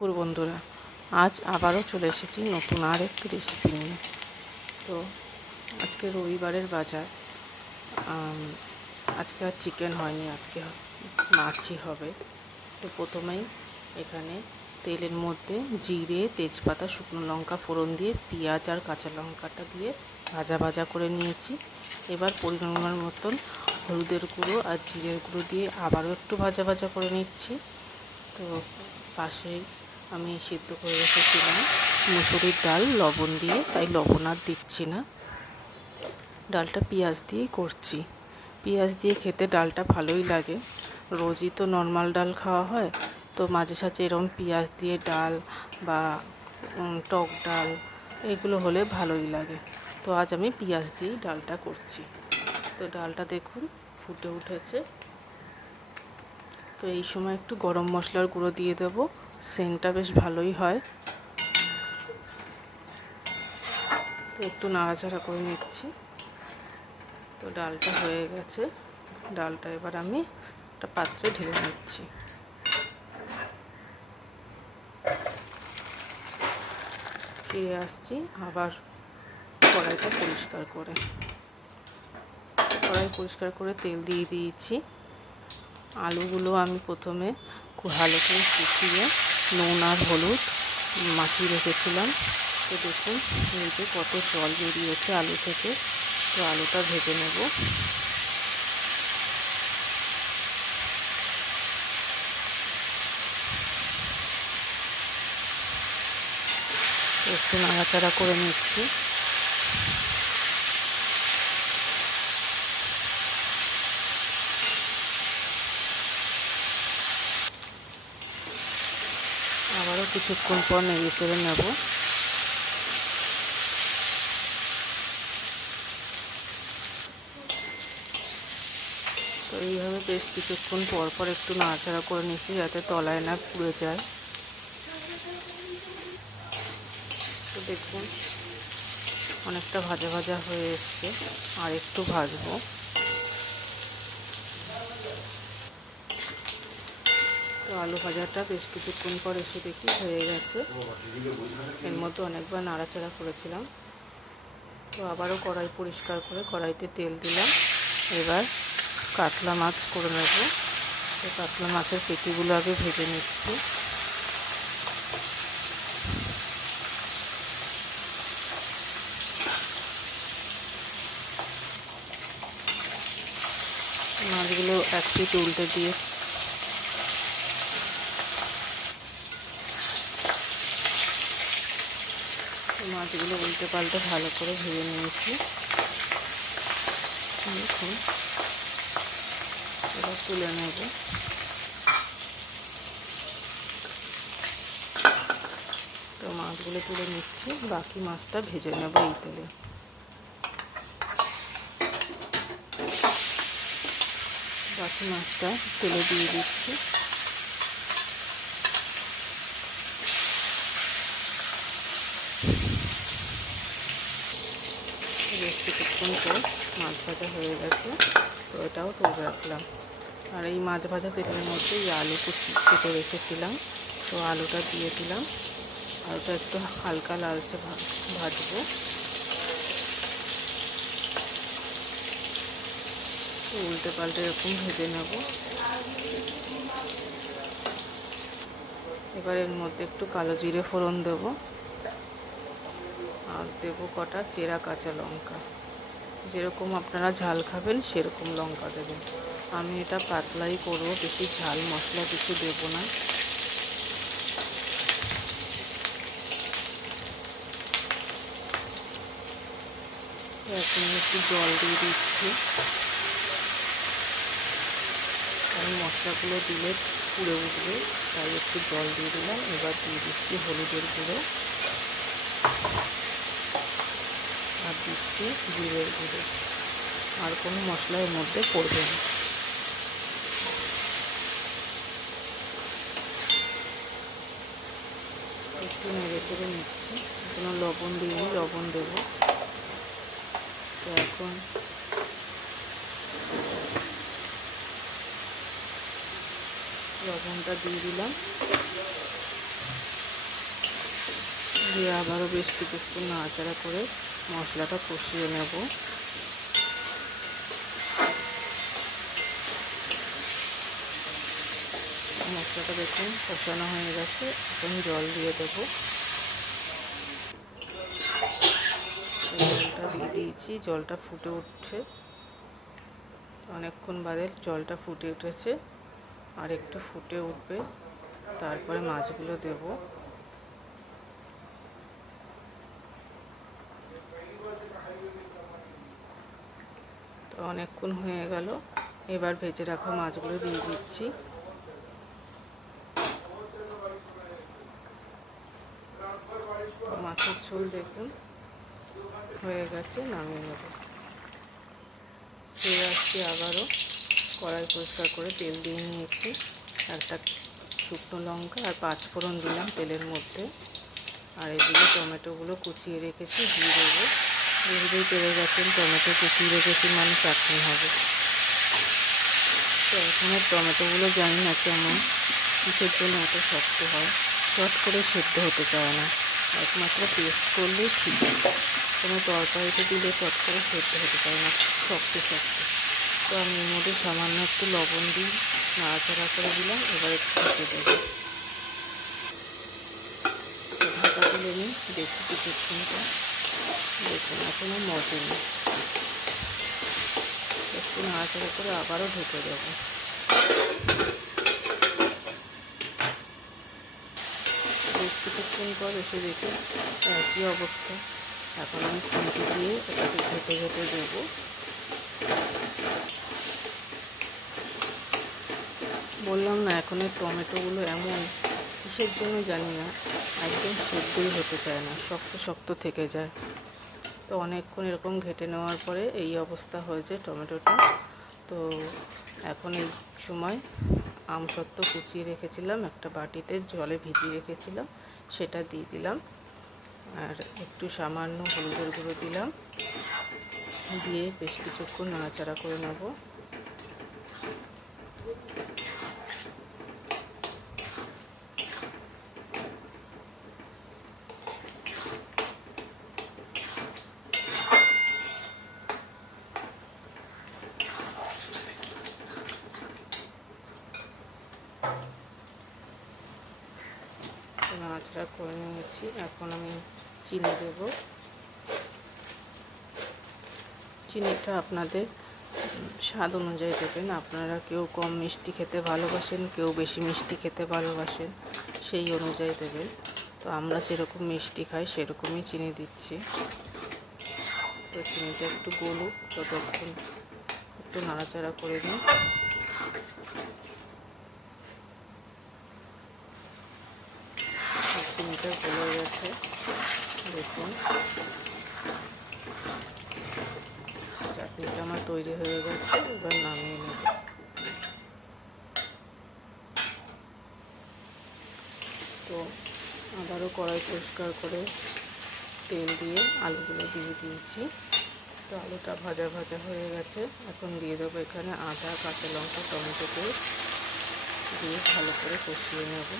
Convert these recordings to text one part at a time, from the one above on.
বন্ধুরা, আজ আবারও চলে এসেছি নতুন আর একটি রেসিপি নিয়ে। তো আজকে রবিবারের বাজার। আজকে আর চিকেন হয়নি, আজকে মাছই হবে। তো প্রথমেই এখানে তেলের মধ্যে জিরে, তেজপাতা, শুকনো লঙ্কা ফোড়ন দিয়ে পেঁয়াজ আর কাঁচা লঙ্কাটা দিয়ে ভাজা ভাজা করে নিয়েছি। এবার পরিমাণ মতন হলুদের গুঁড়ো আর জিরের গুঁড়ো দিয়ে আবারও একটু ভাজা ভাজা করে নিচ্ছি। তো পাশেই আমি সিদ্ধ করে রেখেছিলাম মুসুরির ডাল লবণ দিয়ে, তাই লবণ আর দিচ্ছি না। ডালটা পেঁয়াজ দিয়েই করছি। পেঁয়াজ দিয়ে খেতে ডালটা ভালোই লাগে। রোজই তো নর্মাল ডাল খাওয়া হয়, তো মাঝে সাঝে এরকম পেঁয়াজ দিয়ে ডাল বা টক ডাল এগুলো হলে ভালোই লাগে। তো আজ আমি পেঁয়াজ দিয়েই ডালটা করছি। তো ডালটা দেখুন ফুটে উঠেছে। তো এই সময় একটু গরম মশলার গুঁড়ো দিয়ে দেবো, সেন্টটা বেশ ভালোই হয়। তো একটু নাড়াচাড়া করে নিচ্ছি। তো ডালটা হয়ে গেছে। ডালটা এবার আমি একটা পাত্রে ঢেলে নিচ্ছি। ফিরে আসছি আবার কড়াইটা পরিষ্কার করে। কড়াই পরিষ্কার করে তেল দিয়ে দিয়েছি। আলুগুলো আমি প্রথমে খুব ভালো করে কুচিয়ে নুন আর হলুদ মাখিয়ে রেখেছিলাম। তো দেখুন এই যে কত জল বেরিয়েছে আলু থেকে। তো আলুটা ভেজে নেব। একটু নাড়াচাড়া করে নিচ্ছি। আবারও কিছুক্ষণ পর নেড়ে চেড়ে নেব। তো এইভাবে বেশ কিছুক্ষণ পর পর একটু নাড়াচাড়া করে নিচ্ছি, যাতে তলায় না পুড়ে যায়। তো দেখুন অনেকটা ভাজা ভাজা হয়ে এসছে, আর একটু ভাজবো। তো আলু ভাজাটা বেশ কিছুক্ষণ পর এসে দেখি হয়ে গেছে। এর মধ্যে অনেকবার নাড়াচাড়া করেছিলাম। তো আবারও কড়াই পরিষ্কার করে কড়াইতে তেল দিলাম। এবার কাতলা মাছ করে নেব। তো কাতলা মাছের পেটিগুলো আগে ভেজে নিচ্ছি। মাছগুলো এক পিঠ উল্টে দিয়ে মাছগুলো উল্টে পাল্টে ভালো করে ভেজে নিয়েছি। দেখুন এবার তুলে নেব। তো মাছগুলো তুলে নিচ্ছি, বাকি মাছটা ভেজে নেব এই তেলে। বাকি মাছটা তেলে দিয়ে দিচ্ছি। বেশ কিছুক্ষণ পর মাছ ভাজা হয়ে গেছে। তো এটাও তুলে রাখলাম। আর এই মাছ ভাজা তেলের মধ্যে এই আলু কেটে রেখেছিলাম, তো আলুটা দিয়ে দিলাম। আলুটা একটু হালকা লালচে ভাজবো। উল্টে পাল্টে এরকম ভেজে নেব। এবার এর মধ্যে একটু কালো জিরে ফোড়ন দেব, আর দেবো কটা চেরা কাঁচা লঙ্কা। যেরকম আপনারা ঝাল খাবেন সেরকম লঙ্কা দেবেন। আমি এটা পাতলাই করবো, বেশি ঝাল মশলা কিছু দেব না। এখন একটু জল দিয়ে দিচ্ছি, কারণ মশলাগুলো দিলে পুড়ে উঠবে, তাই একটু জল দিয়ে দিলাম। এবার দিয়ে দিচ্ছি হলুদের গুঁড়ো আর দিচ্ছি জিরের গুঁড়ো। আর কোনো মশলা এর মধ্যে পড়বে না। একটু নেড়ে চেড়ে নিচ্ছি। কোনো লবণ দিইনি, লবণ দেবো। তো এখন লবণটা দিয়ে দিলাম। দিয়ে আবারও বেশ কিছুক্ষণ নাড়াচাড়া করে মশলাটা কষিয়ে নেব। মশলাটা দেখুন কষানো হয়ে গেছে, এখন জল দিয়ে দেবো। জলটা দিয়ে দিয়েছি, জলটা ফুটে উঠছে, অনেকক্ষণ বাদে জলটা ফুটে উঠেছে, আর একটু ফুটে উঠবে, তারপরে মাছগুলো দেব। তো অনেকক্ষণ হয়ে গেল, এবার ভেজে রাখা মাছগুলো দিয়ে দিচ্ছি। মাছের ঝোল দেখুন হয়ে গেছে, নামিয়ে নেব। ফিরে আসছি আবারও, কড়াই পরিষ্কার করে তেল দিয়ে নিয়েছি, একটা শুকনো লঙ্কা আর 5 ফোড়ন দিলাম তেলের মধ্যে। আর এদিকে টমেটোগুলো কুচিয়ে রেখেছি দিয়ে দেবো। বুঝতেই পেরে গেছেন টমেটো কুচিয়ে রেখেছি মানে চাটনি হবে। তো এখানে টমেটোগুলো জানি না কেমন, কিসের জন্য এত শক্ত হয়, চট করে সেদ্ধ হতে চায় না, একমাত্র পেস্ট করলেই ঠিক। কোনো তরকারিতে দিলে চট করে সেদ্ধ হতে চায় না, শক্ত শক্ত। তো আমি এর মধ্যে সামান্য একটু লবণ দিই, নাড়াচাড়া করে দিলাম, এবার একটু ঢেকে দেবো। ঢাকা তুলে নিই, দেখি কিছুক্ষণ পর দেখুন এখনও মজেনি। একটু নাড়াচাড়া করে আবারও ঢেকে দেবো। বেশ কিছুক্ষণ পর এসে দেখি একই অবস্থা। এখন আমি খুন্তি দিয়ে এটাকে ঘেটে ঘেটে দেবো। বললাম না এখন এই টমেটোগুলো এমন, কিসের জন্য জানি না, একদম সেদ্ধই হতে চায় না, শক্ত শক্ত থেকে যায়। তো অনেকক্ষণ এরকম ঘেটে নেওয়ার পরে এই অবস্থা হয়েছে টমেটোটা। তো এখন এই সময় আমসত্ত্ব কুচিয়ে রেখেছিলাম একটা বাটিতে, জলে ভিজিয়ে রেখেছিলাম, সেটা দিয়ে দিলাম। আর একটু সামান্য হলুদের গুঁড়ো দিলাম, দিয়ে বেশ কিছুক্ষণ নাড়াচাড়া করে নেব। নাড়াচাড়া করে নিয়েছি, এখন আমি চিনি দেব। চিনিটা আপনাদের স্বাদ অনুযায়ী দেবেন, আপনারা কেউ কম মিষ্টি খেতে ভালোবাসেন, কেউ বেশি মিষ্টি খেতে ভালোবাসেন, সেই অনুযায়ী দেবেন। তো আমরা যেরকম মিষ্টি খাই সেরকমই চিনি দিচ্ছি। তো চিনিটা একটু গলুক, ততক্ষণ একটু নাড়াচাড়া করে নিই। চিনিটা গলে গেছে দেখুন, চাটনিটা আমার তৈরি হয়ে গেছে, এবার নামিয়ে নেব। তো আবারও কড়াই পরিষ্কার করে তেল দিয়ে আলুগুলো দিয়ে দিয়েছি। তো আলুটা ভাজা ভাজা হয়ে গেছে, এখন দিয়ে দেবো এখানে আদা, কাঁচা লঙ্কা, টমেটো পেস্ট দিয়ে ভালো করে কষিয়ে নেব।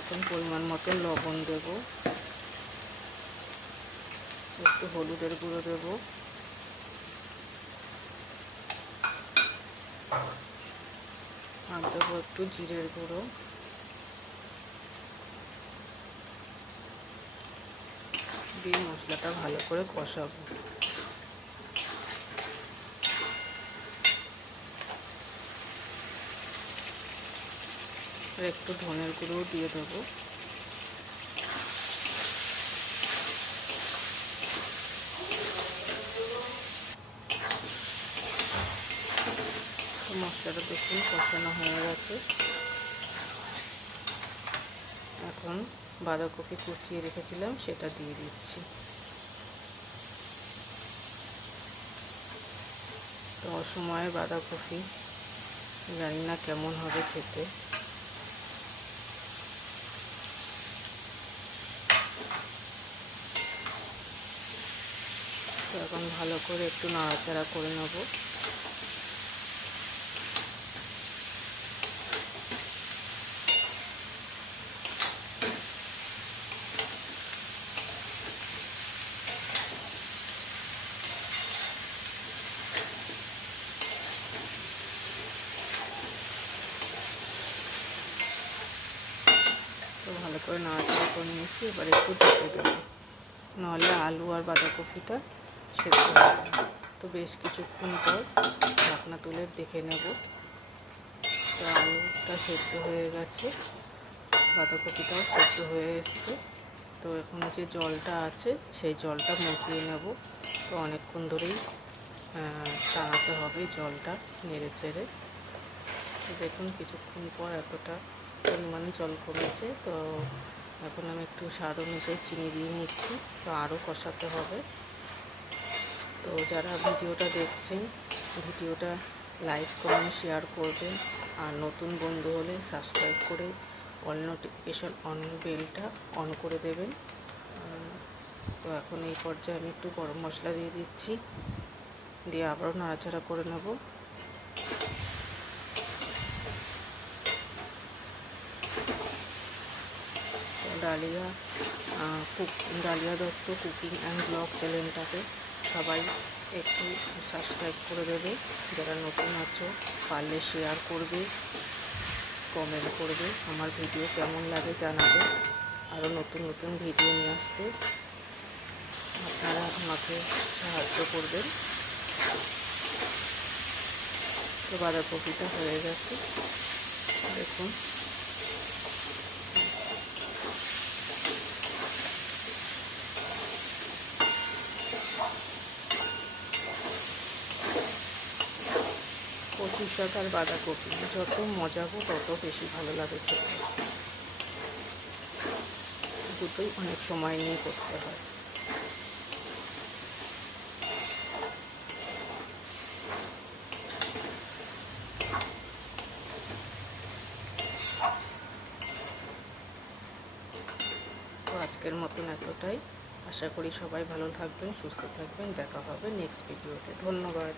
এখন পরিমাণ মতো লবণ দেব, একটু হলুদের গুঁড়ো দেব, আর দেবো একটু জিরের গুঁড়ো, দিয়ে মশলাটা ভালো করে কষাবো। আর একটু ধনের গুঁড়োও দিয়ে দেবো। মশলাটা দেখুন কষানো হয়ে গেছে, এখন বাঁধাকপি কুচিয়ে রেখেছিলাম সেটা দিয়ে দিচ্ছি। তো অসময়ে বাঁধাকপি জানি না কেমন হবে খেতে। তো এখন ভালো করে একটু নাড়াচাড়া করে নেব। ভালো করে নাড়াচাড়া করে নিয়েছি। এবার একটু ঢেকে দেবো, নাহলে আলু আর বাঁধাকপিটা সেদ্ধ হবে না। তো বেশ কিছুক্ষণ পর ঢাকনা তুলে দেখে নেব। তো আলুটা সেদ্ধ হয়ে গেছে, বাঁধাকপিটাও সেদ্ধ হয়ে এসছে। তো এখন যে জলটা আছে সেই জলটা মুছিয়ে নেব। তো অনেকক্ষণ ধরেই টানাতে হবে জলটা, নেড়ে চেড়ে। তো দেখুন কিছুক্ষণ পর এতটা পরিমাণে জল কমেছে। তো এখন আমি একটু স্বাদ অনুযায়ী চিনি দিয়ে নিচ্ছি। তো আরও কষাতে হবে। তো যারা ভিডিওটা দেখছেন, ভিডিওটা লাইক কমেন্ট শেয়ার করবেন, আর নতুন বন্ধু হলে সাবস্ক্রাইব করে অল নোটিফিকেশন বেলটা অন করে দেবেন। তো এখন এই পর্যায়ে আমি একটু গরম মশলা দিয়ে দিচ্ছি, দিয়ে আবারও নাড়াচাড়া করে নেব। Dahlia Dutta cooking and blog চ্যানেলটাকে সবাই একটু সাবস্ক্রাইব করে দেবে। যারা নতুন আছো পারলে শেয়ার করবে, কমেন্ট করবে, আমার ভিডিও কেমন লাগে জানাবে। আরও নতুন নতুন ভিডিও নিয়ে আসতে আপনারা আমাকে সাহায্য করবেন। তো বাঁধাকপিটা হয়ে গেছে দেখুন। কচু শাক আর বাঁধাকপি যত মজাবো তত বেশি ভালো লাগে খেতে। দুটোই অনেক সময় নিয়ে করতে হয়। তো আজকের মতন এতটাই। আশা করি সবাই ভালো থাকবেন, সুস্থ থাকবেন। দেখা হবে নেক্সট ভিডিওতে। ধন্যবাদ।